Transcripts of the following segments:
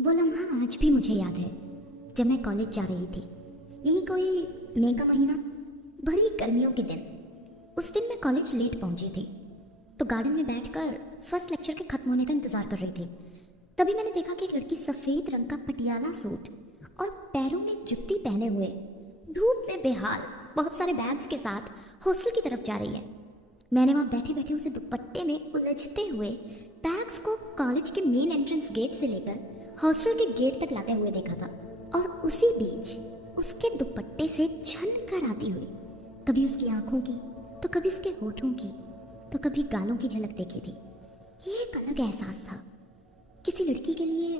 वो लम्हा आज भी मुझे याद है जब मैं कॉलेज जा रही थी। यही कोई मई का महीना, भरी गर्मियों के दिन। उस दिन मैं कॉलेज लेट पहुंची थी तो गार्डन में बैठकर फर्स्ट लेक्चर के खत्म होने का इंतजार कर रही थी। तभी मैंने देखा कि एक लड़की सफ़ेद रंग का पटियाला सूट और पैरों में जुत्ती पहने हुए धूप में बेहाल बहुत सारे बैग्स के साथ हॉस्टल की तरफ जा रही है। मैंने वहाँ बैठे बैठे उसे दुपट्टे में उलझते हुए बैग्स को कॉलेज के मेन एंट्रेंस गेट से लेकर हॉस्टल के गेट तक लाते हुए देखा था और उसी बीच उसके दुपट्टे से छन कर आती हुई कभी उसकी आंखों की तो कभी उसके होठों की तो कभी गालों की झलक देखी थी। ये एक अलग एहसास था। किसी लड़की के लिए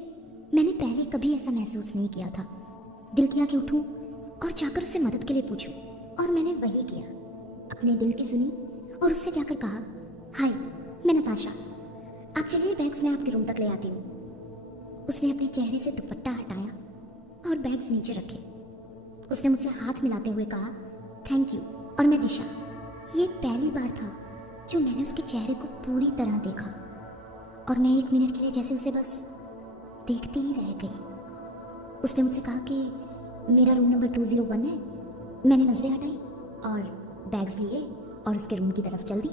मैंने पहले कभी ऐसा महसूस नहीं किया था। दिल किया कि उठूं और जाकर उससे मदद के लिए पूछूं, और मैंने वही किया। अपने दिल की सुनी और उससे जाकर कहा, हाय मैं नताशा, आप चलिए बैग्स मैं आपके रूम तक ले आती हूँ। उसने अपने चेहरे से दुपट्टा हटाया और बैग्स नीचे रखे। उसने मुझसे हाथ मिलाते हुए कहा, थैंक यू। और मैं दिशा। ये पहली बार था जो मैंने उसके चेहरे को पूरी तरह देखा और मैं एक मिनट के लिए जैसे उसे बस देखती ही रह गई। उसने मुझसे कहा कि मेरा रूम नंबर 201 है। मैंने नजरें हटाई और बैग्स लिए और उसके रूम की तरफ चल दी।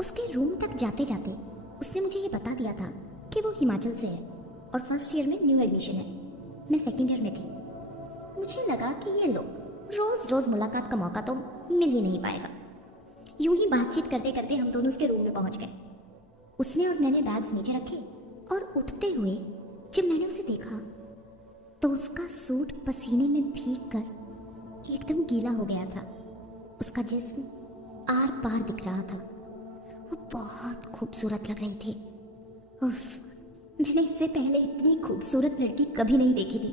उसके रूम तक जाते जाते उसने मुझे ये बता दिया था कि वो हिमाचल से है और फर्स्ट ईयर में न्यू एडमिशन है। मैं सेकेंड ईयर में थी। मुझे लगा कि ये लो रोज रोज मुलाकात का मौका तो मिल ही नहीं पाएगा। यूं ही बातचीत करते करते हम दोनों उसके रूम में पहुंच गए। उसने और मैंने बैग्स नीचे रखे और उठते हुए जब मैंने उसे देखा तो उसका सूट पसीने में भीग कर एकदम गीला हो गया था। उसका जिस्म आर पार दिख रहा था। वो बहुत खूबसूरत लग रही थी। उफ, मैंने इससे पहले इतनी खूबसूरत लड़की कभी नहीं देखी थी।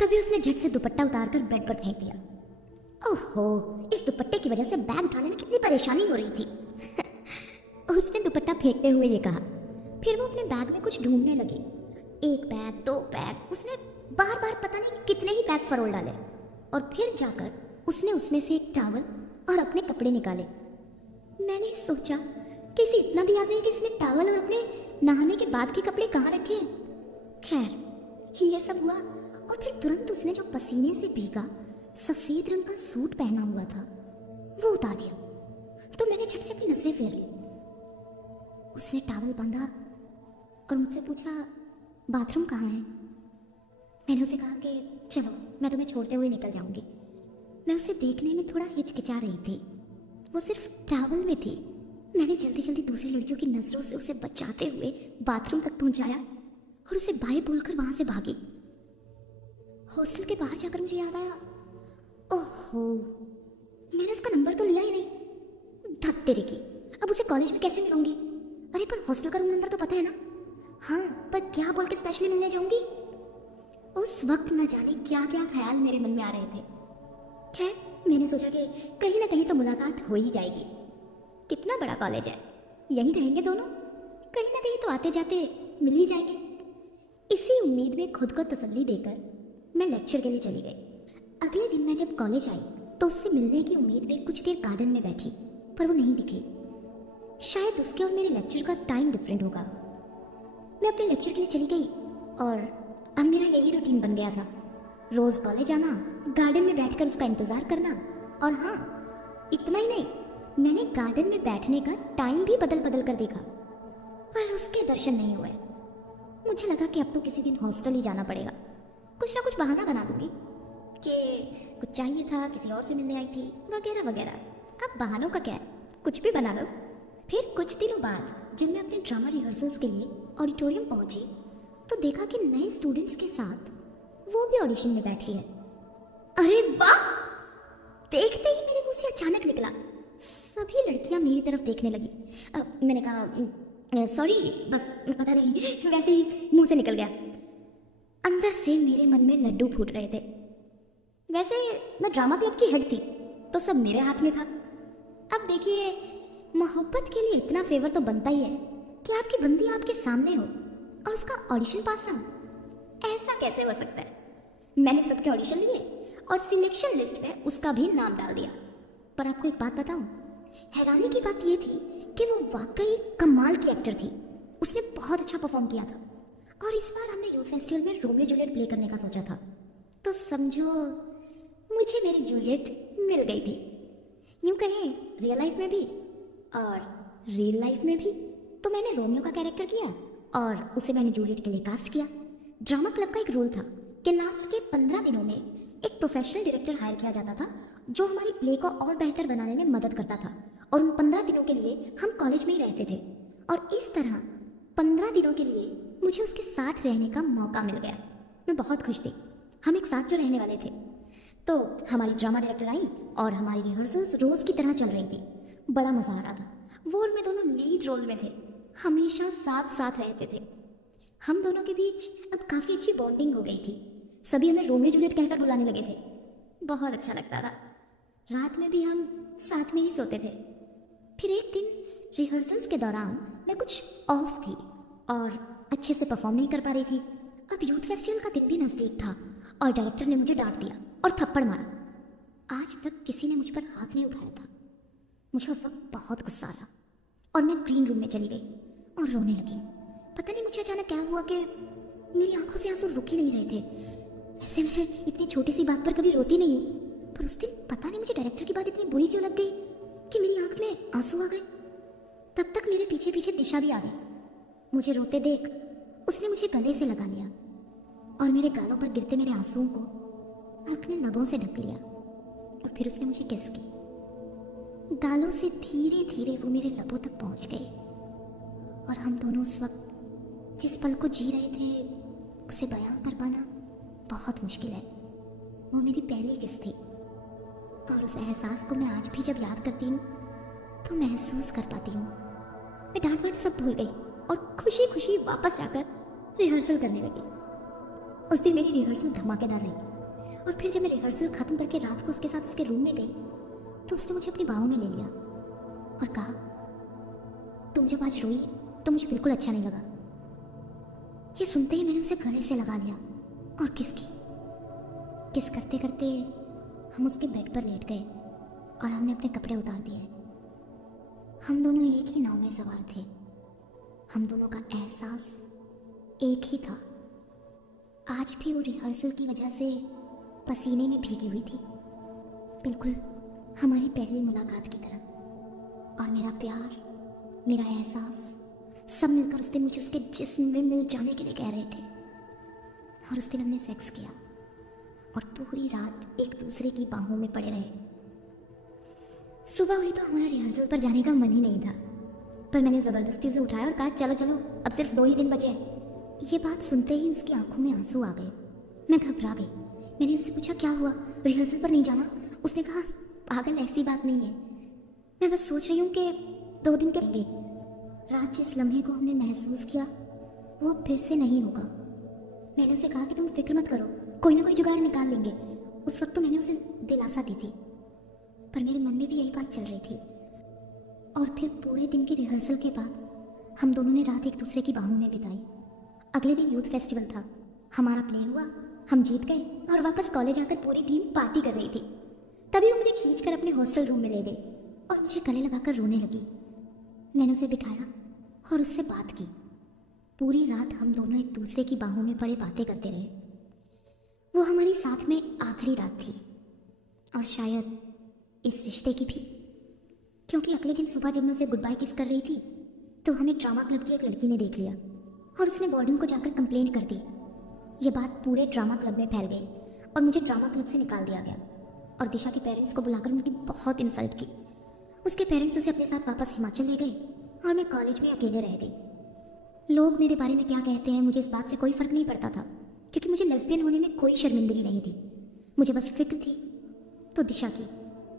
तभी उसने झट से दुपट्टा उतारकर बेड पर फेंक दिया। ओहो, इस दुपट्टे की वजह से बैग उठाने में कितनी परेशानी हो रही थी। उसने दुपट्टा फेंकते हुए ये कहा। फिर वो अपने बैग में कुछ ढूंढने लगी। एक बैग, दो बैग, उसने बार बार पता नहीं कितने ही बैग फरोल डाले और फिर जाकर उसने उसमें से एक टॉवल और अपने कपड़े निकाले। मैंने सोचा कि इसे इतना भी याद नहीं कि इसने टॉवल और अपने नहाने के बाद के कपड़े कहाँ रखे हैं। खैर ये सब हुआ और फिर तुरंत उसने जो पसीने से भीगा सफेद रंग का सूट पहना हुआ था वो उतार दिया। तो मैंने झट से अपनी नजरें फेर ली। उसने टॉवल बांधा और मुझसे पूछा, बाथरूम कहाँ है। मैंने उसे कहा कि चलो मैं तुम्हें छोड़ते हुए निकल जाऊंगी। मैं उसे देखने में थोड़ा हिचकिचा रही थी। वो सिर्फ टॉवल में थी। मैंने जल्दी जल्दी दूसरी लड़कियों की नजरों से उसे बचाते हुए बाथरूम तक पहुंचाया और उसे बाय बोलकर वहां से भागी। हॉस्टल के बाहर जाकर मुझे याद आया, ओहो मैंने उसका नंबर तो लिया ही नहीं। धत तेरे की, अब उसे कॉलेज में कैसे मिलूंगी। अरे पर हॉस्टल का रूम नंबर तो पता है ना। हाँ पर क्या बोल के स्पेशली मिलने जाऊंगी। उस वक्त न जाने क्या क्या ख्याल मेरे मन में आ रहे थे। खैर मैंने सोचा कि कहीं ना कहीं तो मुलाकात हो ही जाएगी। कितना बड़ा कॉलेज है, यहीं रहेंगे दोनों, कहीं ना कहीं तो आते जाते मिल ही जाएंगे। इसी उम्मीद में खुद को तसल्ली देकर मैं लेक्चर के लिए चली गई। अगले दिन मैं जब कॉलेज आई तो उससे मिलने की उम्मीद में कुछ देर गार्डन में बैठी, पर वो नहीं दिखी। शायद उसके और मेरे लेक्चर का टाइम डिफरेंट होगा। मैं अपने लेक्चर के लिए चली गई और अब मेरा यही रूटीन बन गया था। रोज कॉलेज आना, गार्डन में बैठकर उसका इंतजार करना, और हाँ इतना ही नहीं, मैंने गार्डन में बैठने का टाइम भी बदल बदल कर देखा पर उसके दर्शन नहीं हुए। मुझे लगा कि अब तो किसी दिन हॉस्टल ही जाना पड़ेगा। कुछ ना कुछ बहाना बना दूंगी कि कुछ चाहिए था, किसी और से मिलने आई थी, वगैरह वगैरह। अब बहानों का क्या है, कुछ भी बना दो। फिर कुछ दिनों बाद जब मैं अपने ड्रामा रिहर्सल्स के लिए ऑडिटोरियम पहुंची तो देखा कि नए स्टूडेंट्स के साथ वो भी ऑडिशन में बैठी है। अरे वाह, देखते ही मेरे मुंह से अचानक निकला। सभी लड़कियां मेरी तरफ देखने लगी। मैंने कहा सॉरी, बस पता नहीं वैसे ही मुंह से निकल गया। अंदर से मेरे मन में लड्डू फूट रहे थे। वैसे मैं ड्रामा क्लब की हेड थी तो सब मेरे हाथ में था। अब देखिए, मोहब्बत के लिए इतना फेवर तो बनता ही है कि आपकी बंदी आपके सामने हो और उसका ऑडिशन पास ना हो। ऐसा कैसे हो सकता है। मैंने सबके ऑडिशन लिए और सिलेक्शन लिस्ट में उसका भी नाम डाल दिया। पर आपको एक बात बताऊं, हैरानी की बात यह थी कि वो वाकई कमाल की एक्टर थी। उसने बहुत अच्छा परफॉर्म किया था। और इस बार हमने यूथ फेस्टिवल में रोमियो जूलियट प्ले करने का सोचा था। तो समझो मुझे मेरी जूलियट मिल गई थी, यूं कहें रियल लाइफ में भी और रियल लाइफ में भी। तो मैंने रोमियो का कैरेक्टर किया और उसे मैंने जूलियट के लिए कास्ट किया। ड्रामा क्लब का एक रूल था कि लास्ट के 15 दिनों में एक प्रोफेशनल डायरेक्टर हायर किया जाता था जो हमारी प्ले को और बेहतर बनाने में मदद करता था, और उन 15 दिनों के लिए हम कॉलेज में ही रहते थे। और इस तरह 15 दिनों के लिए मुझे उसके साथ रहने का मौका मिल गया। मैं बहुत खुश थी। हम एक साथ जो रहने वाले थे। तो हमारी ड्रामा डायरेक्टर आई और हमारी रिहर्सल्स रोज की तरह चल रही थी। बड़ा मजा आ रहा था। वो और मैं दोनों लीड रोल में थे, हमेशा साथ साथ रहते थे। हम दोनों के बीच अब काफी अच्छी बॉन्डिंग हो गई थी। सभी हमें रोमियो जूलियट कहकर बुलाने लगे थे। बहुत अच्छा लगता था। रात में भी हम साथ में ही सोते थे। फिर एक दिन रिहर्सल्स के दौरान मैं कुछ ऑफ थी और अच्छे से परफॉर्म नहीं कर पा रही थी। अब यूथ फेस्टिवल का दिन भी नजदीक था और डायरेक्टर ने मुझे डांट दिया और थप्पड़ मारा। आज तक किसी ने मुझ पर हाथ नहीं उठाया था। मुझे उस वक्त बहुत गुस्सा आया और मैं ग्रीन रूम में चली गई और रोने लगी। पता नहीं मुझे अचानक क्या हुआ कि मेरी आंखों से आंसू रुक ही नहीं रहे थे। ऐसे मैं इतनी छोटी सी बात पर कभी रोती नहीं हूँ, पर उस दिन पता नहीं मुझे डायरेक्टर की बात इतनी बुरी क्यों लग गई कि मेरी आंख में आंसू आ गए। तब तक मेरे पीछे पीछे दिशा भी आ गई। मुझे रोते देख उसने मुझे गले से लगा लिया और मेरे गालों पर गिरते मेरे आंसुओं को अपने लबों से ढक लिया और फिर उसने मुझे किस की। गालों से धीरे धीरे वो मेरे लबों तक पहुंच गए और हम दोनों उस वक्त जिस पल को जी रहे थे उसे बयां कर पाना बहुत मुश्किल है। वो मेरी पहली किस थी और उस एहसास को मैं आज भी जब याद करती हूँ तो महसूस कर पाती हूँ। मैं डांट वाट सब भूल गई और खुशी खुशी वापस आकर रिहर्सल करने लगी। उस दिन मेरी रिहर्सल धमाकेदार रही और फिर जब मैं रिहर्सल खत्म करके रात को उसके साथ उसके रूम में गई तो उसने मुझे अपनी बाहों में ले लिया और कहा, तुम जब आज रोई तो मुझे बिल्कुल अच्छा नहीं लगा। ये सुनते ही मैंने उसे गले से लगा लिया और किस करते करते हम उसके बेड पर लेट गए और हमने अपने कपड़े उतार दिए। हम दोनों एक ही नाव में सवार थे। हम दोनों का एहसास एक ही था। आज भी वो रिहर्सल की वजह से पसीने में भीगी हुई थी, बिल्कुल हमारी पहली मुलाकात की तरह। और मेरा प्यार, मेरा एहसास सब मिलकर उस दिन मुझे उसके जिस्म में मिल जाने के लिए कह रहे थे। और उस दिन हमने सेक्स किया और पूरी रात एक दूसरे की बाहों में पड़े रहे। सुबह हुई तो हमारा रिहर्सल पर जाने का मन ही नहीं था, पर मैंने ज़बरदस्ती से उठाया और कहा, चलो चलो अब सिर्फ 2 ही दिन बचे हैं। ये बात सुनते ही उसकी आंखों में आंसू आ गए। मैं घबरा गई। मैंने उससे पूछा, क्या हुआ, रिहर्सल पर नहीं जाना? उसने कहा, पागल, ऐसी बात नहीं है। मैं बस सोच रही हूँ कि 2 दिन करेंगे। रात जिस लम्हे को हमने महसूस किया वो अब फिर से नहीं होगा। मैंने उसे कहा कि तुम फिक्र मत करो, कोई ना कोई जुगाड़ निकाल लेंगे। उस वक्त तो मैंने उसे दिलासा दी थी, पर मेरे मन में भी यही बात चल रही थी। और फिर पूरे दिन की रिहर्सल के बाद हम दोनों ने रात एक दूसरे की बाहों में बिताई। अगले दिन यूथ फेस्टिवल था। हमारा प्ले हुआ, हम जीत गए और वापस कॉलेज आकर पूरी टीम पार्टी कर रही थी। तभी वो मुझे खींचकर अपने हॉस्टल रूम में ले गई और मुझे गले लगाकर रोने लगी। मैंने उसे बिठाया और उससे बात की। पूरी रात हम दोनों एक दूसरे की बाहों में पड़े बातें करते रहे। वो हमारी साथ में आखिरी रात थी और शायद इस रिश्ते की भी, क्योंकि अगले दिन सुबह जब मैं उसे गुड बाय किस कर रही थी तो हमें ड्रामा क्लब की एक लड़की ने देख लिया और उसने वार्डन को जाकर कंप्लेंट कर दी। ये बात पूरे ड्रामा क्लब में फैल गई और मुझे ड्रामा क्लब से निकाल दिया गया और दिशा के पेरेंट्स को बुलाकर उनकी बहुत इंसल्ट की। उसके पेरेंट्स उसे अपने साथ वापस हिमाचल ले गए और मैं कॉलेज में अकेले रह गई। लोग मेरे बारे में क्या कहते हैं मुझे इस बात से कोई फ़र्क नहीं पड़ता था, क्योंकि मुझे लेस्बियन होने में कोई शर्मिंदगी नहीं थी। मुझे बस फिक्र थी तो दिशा की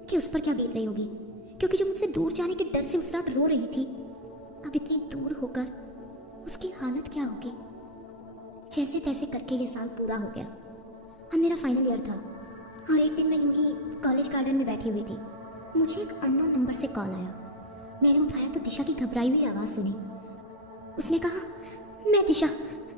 कि उस पर क्या बीत रही होगी, क्योंकि जो मुझसे दूर जाने के डर से उस रात रो रही थी, अब इतनी दूर होकर उसकी हालत क्या होगी। जैसे तैसे करके ये साल पूरा हो गया। अब मेरा फाइनल ईयर था और एक दिन मैं यूं ही कॉलेज गार्डन में बैठी हुई थी। मुझे एक अननोन नंबर से कॉल आया। मैंने उठाया तो दिशा की घबराई हुई आवाज़ सुनी। उसने कहा, मैं दिशा,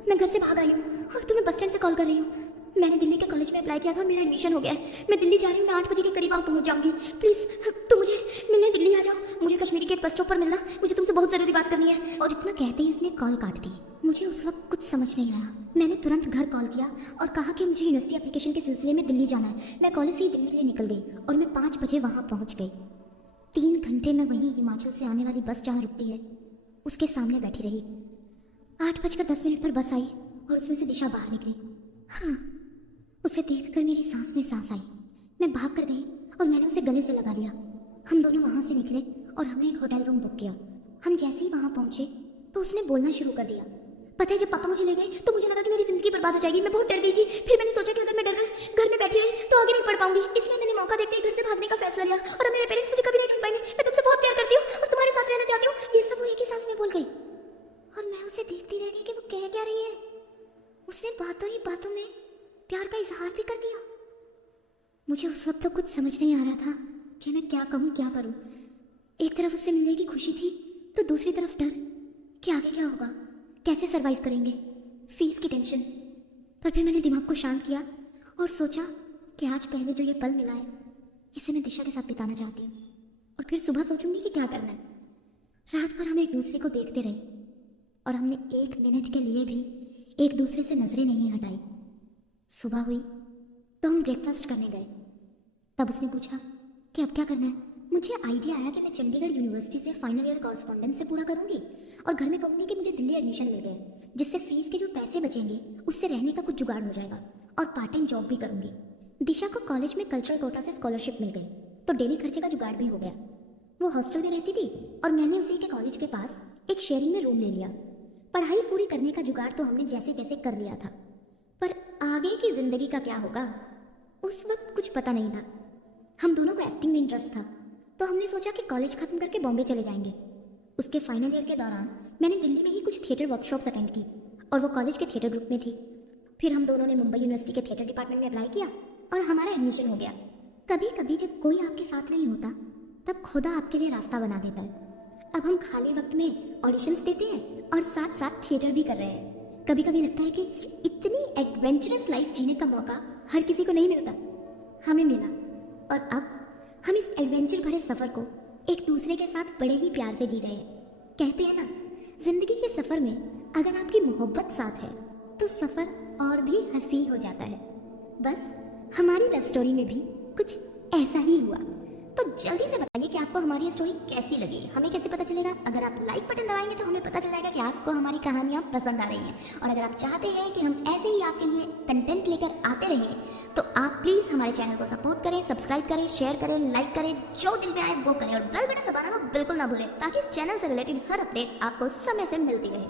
मैं घर से भाग आई हूँ और तुम्हें बस स्टैंड से कॉल कर रही हूँ। मैंने दिल्ली के कॉलेज में अप्लाई किया था और मेरा एडमिशन हो गया है। मैं दिल्ली जा रही हूँ, मैं 8 बजे के करीब वहाँ पहुँच जाऊँगी। प्लीज़ तुम मुझे मिलने दिल्ली आ जाओ। मुझे कश्मीरी के बस स्टॉप पर मिलना, मुझे तुमसे बहुत ज़रूरी बात करनी है। और इतना कहते ही उसने कॉल काट दी। मुझे उस वक्त कुछ समझ नहीं आया। मैंने तुरंत घर कॉल किया और कहा कि मुझे यूनिवर्सिटी एप्लीकेशन के सिलसिले में दिल्ली जाना है। मैं कॉलेज से ही दिल्ली के लिए निकल गई और मैं 5 बजे वहाँ पहुँच गई। 3 घंटे में वहीं हिमाचल से आने वाली बस जहाँ रुकती है उसके सामने बैठी रही। 8:10 पर बस आई और उसमें से दिशा बाहर निकली। हाँ, उसे देखकर मेरी सांस में सांस आई। मैं भाग कर गई और मैंने उसे गले से लगा लिया। हम दोनों वहाँ से निकले और हमने एक होटल रूम बुक किया। हम जैसे ही वहाँ पहुँचे तो उसने बोलना शुरू कर दिया। पता है, जब पापा मुझे ले गए तो मुझे लगा कि मेरी जिंदगी बर्बाद हो जाएगी। मैं बहुत डर गई थी। फिर मैंने सोचा कि अगर मैं डर कर घर में बैठी रही तो आगे नहीं पढ़ पाऊंगी, इसलिए मैंने मौका देखते ही घर से भागने का फैसला लिया। और अब मेरे पेरेंट्स मुझे कभी नहीं ढूंढ पाएंगे। मैं तुमसे बहुत प्यार करती हूँ और तुम्हारे साथ रहना चाहती हूँ। ये सब वो एक ही सांस में बोल गई और मैं उसे देखती रह गई कि वो कह क्या रही है। उसने बातों ही बातों में प्यार का इजहार भी कर दिया। मुझे उस वक्त तो कुछ समझ नहीं आ रहा था कि मैं क्या कहूँ क्या करूँ। एक तरफ उससे मिलने की खुशी थी तो दूसरी तरफ डर कि आगे क्या होगा, कैसे सरवाइव करेंगे, फीस की टेंशन। पर फिर मैंने दिमाग को शांत किया और सोचा कि आज पहले जो ये पल मिला है इसे मैं दिशा के साथ बिताना चाहती हूँ और फिर सुबह सोचूंगी कि क्या करना है। रात भर हम एक दूसरे को देखते रहे और हमने 1 मिनट के लिए भी एक दूसरे से नजरें नहीं हटाई। सुबह हुई तो हम ब्रेकफास्ट करने गए। तब उसने पूछा कि अब क्या करना है। मुझे आइडिया आया कि मैं चंडीगढ़ यूनिवर्सिटी से फाइनल ईयर कॉरस्पॉन्डेंस से पूरा करूंगी और घर में कहूंगी कि मुझे दिल्ली एडमिशन मिल गया, जिससे फीस के जो पैसे बचेंगे उससे रहने का कुछ जुगाड़ हो जाएगा और पार्ट टाइम जॉब भी करूंगी। दिशा को कॉलेज में कल्चरल कोटा से स्कॉलरशिप मिल गई तो डेली खर्चे का जुगाड़ भी हो गया। वो हॉस्टल में रहती थी और मैंने उसी के कॉलेज के पास एक शेयरिंग में रूम ले लिया। पढ़ाई पूरी करने का जुगाड़ तो हमने जैसे कैसे कर लिया था, पर आगे की जिंदगी का क्या होगा उस वक्त कुछ पता नहीं था। हम दोनों को एक्टिंग में इंटरेस्ट था तो हमने सोचा कि कॉलेज खत्म करके बॉम्बे चले जाएंगे। उसके फाइनल ईयर के दौरान मैंने दिल्ली में ही कुछ थिएटर वर्कशॉप्स अटेंड की और वो कॉलेज के थिएटर ग्रुप में थी। फिर हम दोनों ने मुंबई यूनिवर्सिटी के थिएटर डिपार्टमेंट में अप्लाई किया और हमारा एडमिशन हो गया। कभी कभी जब कोई आपके साथ नहीं होता तब खुदा आपके लिए रास्ता बना देता है। अब हम खाली वक्त में ऑडिशंस देते हैं और साथ साथ थिएटर भी कर रहे हैं। कभी कभी लगता है कि इतनी एडवेंचरस लाइफ जीने का मौका हर किसी को नहीं मिलता, हमें मिला। और अब हम इस एडवेंचर भरे सफर को एक दूसरे के साथ बड़े ही प्यार से जी रहे हैं। कहते हैं ना, जिंदगी के सफर में अगर आपकी मोहब्बत साथ है तो सफर और भी हंसी हो जाता है। बस हमारी लव स्टोरी में भी कुछ ऐसा ही हुआ। तो जल्दी से बताइए कि आपको हमारी ये स्टोरी कैसी लगी। हमें कैसे पता चलेगा? अगर आप लाइक बटन दबाएंगे तो हमें पता चल जाएगा कि आपको हमारी कहानियाँ पसंद आ रही हैं। और अगर आप चाहते हैं कि हम ऐसे ही आपके लिए कंटेंट लेकर आते रहें तो आप प्लीज़ हमारे चैनल को सपोर्ट करें, सब्सक्राइब करें, शेयर करें, लाइक करें, जो दिल में आए वो करें और बेल बटन दबाना तो बिल्कुल ना भूलें ताकि इस चैनल से रिलेटेड हर अपडेट आपको समय से मिलती रहे।